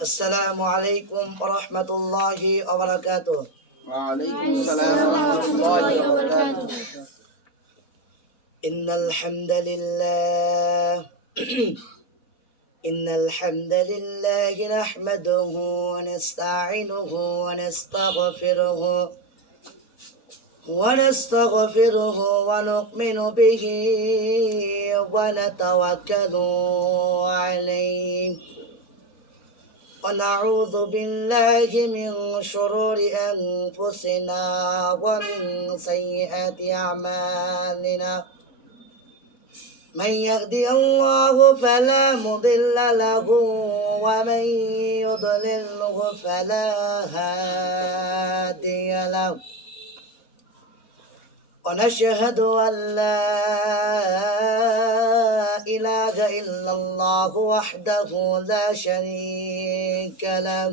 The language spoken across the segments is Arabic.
السلام عليكم ورحمة الله وبركاته. وعليكم السلام ورحمة الله وبركاته. إن الحمد لله إن الحمد لله نحمده ونستعينه ونستغفره ونؤمن به ونتوكل عليه ونعوذ بالله من شرور أنفسنا ومن سيئات أعمالنا. من يهدي الله فلا مضل له ومن يضلله فلا هادي له. ونشهد أن لا إله إلا الله وحده لا شريك له.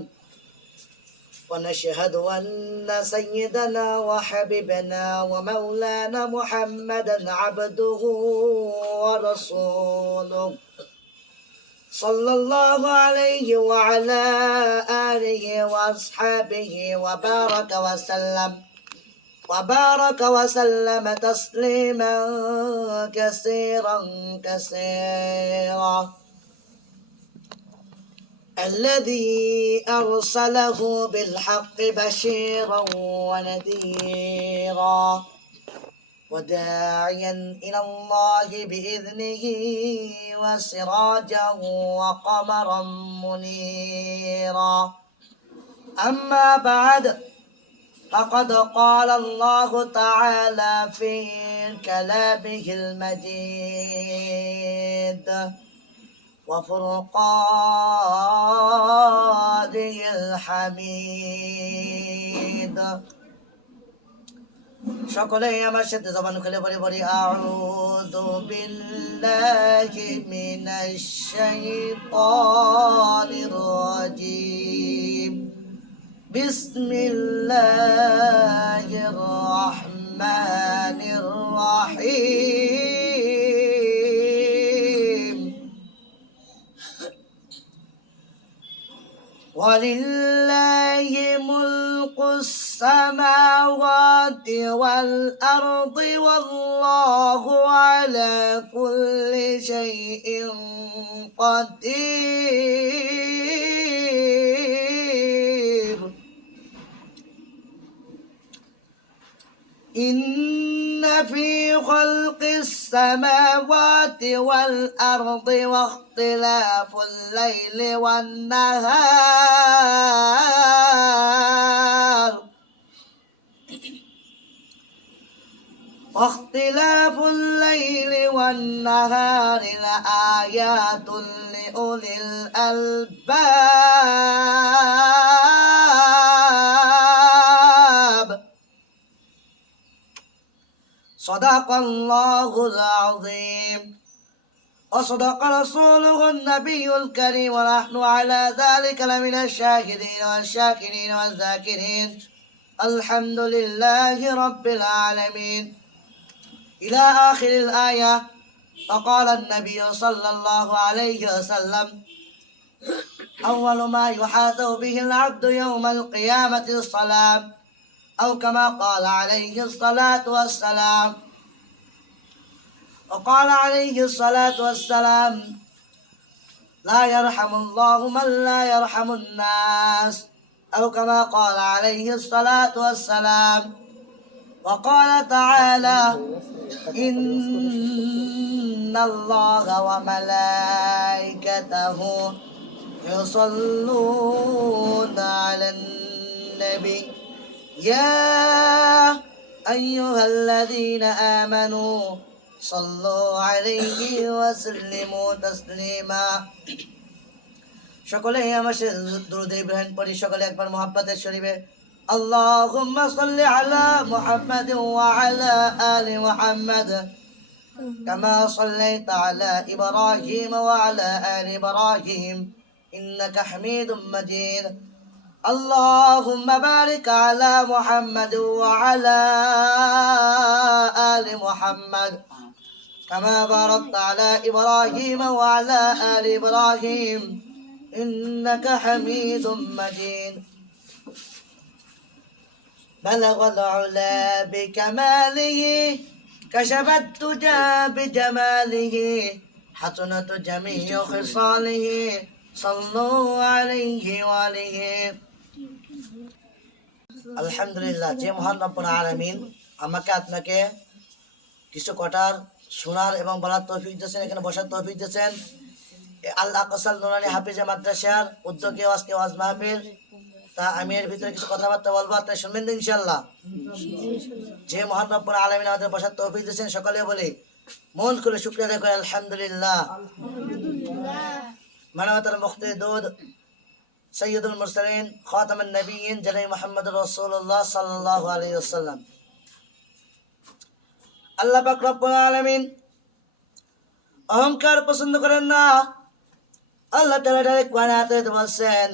ونشهد أن سيدنا وحبيبنا ومولانا محمدا عبده ورسوله صلى الله عليه وعلى آله وأصحابه وبارك وسلم تسليما كثيرا الذي أرسله بالحق بشيرا ونذيرا وداعيا إلى الله بإذنه وسراجا وقمرا منيرا. أما بعد، فقد قال الله تعالى في كلامه المجيد وفرقانه الحميد. সকলেই আমার সাথে জবান খুলে বলি আউযু বিল্লাহি মিনাশ শাইতানির রাজিম। বিসমিল্লাহির রহমানির রহিম। ولله ملك السماوات والأرض والله على كل شيء قدير. إن في خلق السماوات والأرض واختلاف الليل والنهار لآيات لأولي الألباب. صدق الله العظيم وصدق رسوله النبي الكريم ونحن على ذلك لمن الشاهدين والشاكرين والذاكرين. الحمد لله رب العالمين. إلى آخر الآية. فقال النبي صلى الله عليه وسلم: أول ما يحاسب به العبد يوم القيامة الصلاة، أو كما قال عليه الصلاة والسلام. وقال عليه الصلاة والسلام: لا يرحم الله من لا يرحم الناس، أو كما قال عليه الصلاة والسلام. وقال تعالى: إن الله وملائكته يصلون على النبي يا أيها الذين آمنوا صلوا عليه وسلموا تسليما. সকলেই আমার সাথে দুরূদ ইব্রাহিম পড়ি। সকলে একবার মুহাব্বতের শরীফে اللهم صل على محمد وعلى آل محمد كما صليت على إبراهيم وعلى آل إبراهيم إنك حميد مجيد. اللهم بارك على محمد وعلى آل محمد كما باركت على إبراهيم وعلى آل إبراهيم إنك حميد مجيد بلغ العلا بكماله كشف الدجى بجماله حسنت جميع خصاله صلوا عليه وآله আলহামদুলিল্লাহ। যে মহান রব্বুল আলামিন আমাকে আপনাকে কিছু কটার শোনার এবং বলার তৌফিক দিয়েছেন, এখানে বসার তৌফিক দিয়েছেন। আল্লাহ আকসাল নুরানি হাফিজা মাদ্রাসার উদ্যোগে আজকে ওয়াজ মাহফিল, তা আমি এর ভিতরে কিছু কথাবার্তা বলবো, আপনারা শুনবেন তো ইনশাআল্লাহ। যে মহান রব্বুল আলামিন আমাদের বসার তৌফিক দিয়েছেন, সকলে বলি মন খুলে শুকরিয়া আদায় করে আলহামদুলিল্লাহ। মানবতার মুক্তি দুধ সৈয়দুল মুরসালিন খাতামুন নবিয়্যিন জনাব মুহাম্মদুর রাসূলুল্লাহ সাল্লাল্লাহু আলাইহি ওয়াসাল্লাম। আল্লাহ পাক রব্বুল আলামিন অহংকার পছন্দ করেন না। আল্লাহ তাআলা ডাইরেক্ট কোরআনে আয়াতে বলছেন,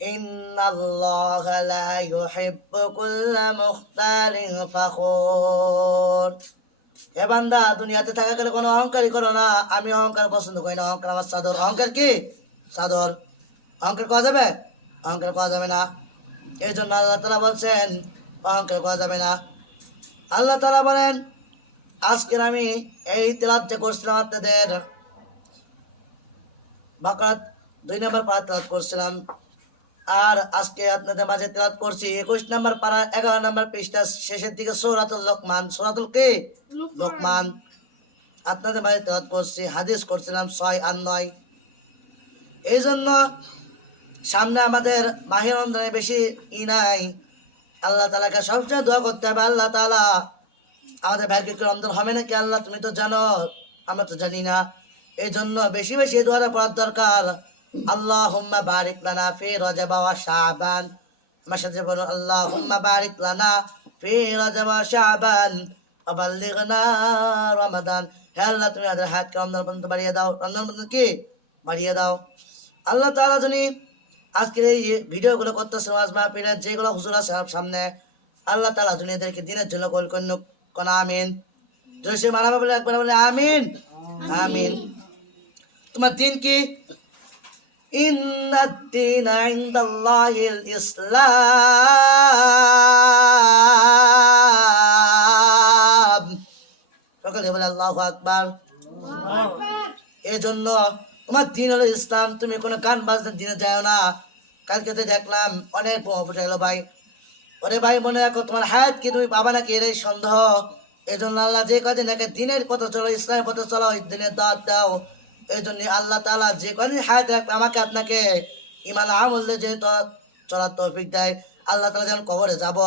ইন্নাল্লাহা লা ইউহিব্বু কুল্লা মুখতালিন ফাখুর। হে বান্দা, দুনিয়াতে থাকাকালে কোনো অহংকারই করো না। আমি অহংকার পছন্দ করি না। অহংকার আমার চাদর। অহংকার কি? চাদর। অহংকার করা যাবে? অহংকার করা যাবে না। এই জন্য আল্লাহ তাআলা বলছেন অহংকার করা যাবে না। আল্লাহ তাআলা বলেন, আজকের আমি এই তেলাওয়াত যে করছিলাম আপনাদের বাকারাত 2 নম্বর পারা তেলাওয়াত করছিলাম, আর আজকে আপনাদের মাঝে তেলাওয়াত করছি 21 নম্বর পারা 11 নম্বর পৃষ্ঠা শেষের দিকে সূরাতুল লোকমান। সূরাতুল কি? লোকমান। আপনাদের মাঝে তেলাওয়াত করছি, হাদিস করছিলাম 6 আর 9। এই জন্য সামনে আমাদের মাহে রমজানে বেশি নাই। আল্লাহ তাআলাকে সবসময় দোয়া করতে হবে, আল্লাহ তাআলা আমাদের ভাগ্যে কি রমজান হবে নাকি আল্লাহ তুমি তো জানো, আমরা তো জানি না। এই জন্য বেশি বেশি এই দোয়াটা পড়ার দরকার। আল্লাহুম্মা বারিক লানা ফি রজব ওয়া শাবান। আমার সাথে বলুন, আল্লাহুম্মা বারিক লানা ফি রজব ওয়া শাবান ওয়া বাল্লিগনা রমাদান। হে আল্লাহ, তুমি আমাদের হায়াতকে রমজান পর্যন্ত বাড়িয়ে দাও। রমজান পর্যন্ত কি বাড়িয়ে দাও। আল্লাহ তাআলা যিনি আজকের এই ভিডিওগুলো করতেছেন ওয়াজ মাহফিলের যেগুলো হুজুর আছে সামনে, আল্লাহ তাআলা যিনি এদেরকে দিনের জন্য কবুল করুন। কোন আমিন। যদি সে মারা বলে একবার বলে আমিন। আমিন। তোমার দিন কি? ইন্নাদ-দীনা ইনদাল্লাহিল ইসলাম। সকলে বলে আল্লাহু আকবার। এই জন্য তোমার দিন হলো ইসলাম। তুমি কোনো গান বাজনার দিনে যাও না। কালকে তো দেখলাম অনেক বোমা ফুটে গেল ভাই। ওরে ভাই, মনে রাখো তোমার হায়াত কি তুমি পাবা নাকি এর সন্দেহ। এই জন্য আল্লাহ যে কদিন একে দিনের পথে চলো, ইসলামের পথে চলো, দিনের দাওয়াত দাও। এই জন্য আল্লাহ তাআলা যে কদিন হায়াত রাখবে আমাকে আপনাকে ইমান আমল দিয়ে যে চলার তৌফিক দেয়। আল্লাহ তাআলা যেন কবরে যাব,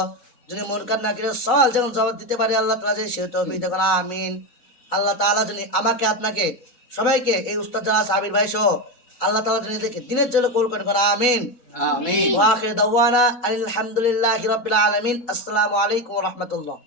যদি মুনকার নাকিরের সওয়াল যেন জবাব দিতে পারি, আল্লাহ তাআলা যে সে তৌফিক দেন। আমিন। আল্লাহ তাআলা যিনি আমাকে আপনাকে সবাইকে এই উস্তাদ যারা সাবির ভাই সহ আল্লাহ তাআলা যিনি দেখে দিনের জন্য কবুল করেন। আমিন। আমিন। ওয়া আখিরু দাওয়ানা আলহামদুলিল্লাহি রাব্বিল আলামিন। আসসালামু আলাইকুম ওয়া রাহমাতুল্লাহ।